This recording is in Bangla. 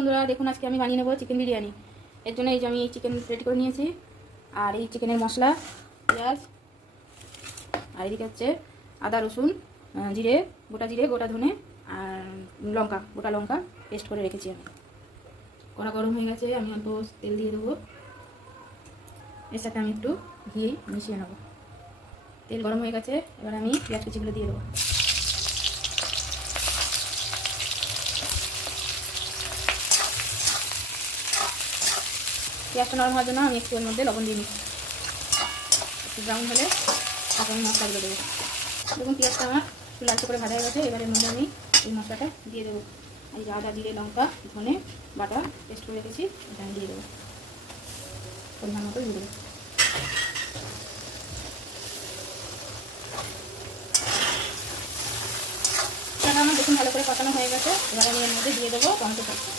বন্ধুরা, দেখুন আজকে আমি বানিয়ে নেবো চিকেন বিরিয়ানি। এর জন্য এই যে আমি চিকেন রেডি করে নিয়েছি, আর এই চিকেনের মশলা, পেঁয়াজ, আর এদিকে হচ্ছে আদা রসুন জিরে, গোটা জিরে, গোটা ধনে আর লঙ্কা, গোটা লঙ্কা পেস্ট করে রেখেছি আমি। কড়া গরম হয়ে গেছে, আমি অল্প তেল দিয়ে দেবো। এর সাথে আমি একটু ঘি মিশিয়ে নেবো। তেল গরম হয়ে গেছে, এবার আমি পেঁয়াজ কুচিগুলো দিয়ে দেবো। পেঁয়াজটা নরম হওয়ার জন্য আমি একটু এর মধ্যে লবণ দিয়ে নিচ্ছি। একটু ব্রাউন হলে তারপর আমি মশলাগুলো দেবো। দেখুন পেঁয়াজটা আমার একটু লালচে করে ভাজা হয়ে গেছে, এবার এর মধ্যে আমি এই মশলাটা দিয়ে দেবো। এই যে আদা জিরে লঙ্কা ধনে বাটা পেস্ট করে রেখেছি, এটা আমি দিয়ে দেবো। পরিমাণ মতো দিয়ে দেবো। আমার দেখুন ভালো করে কষানো হয়ে গেছে, এবার আমি এর মধ্যে দিয়ে দেবো টমেটো সস।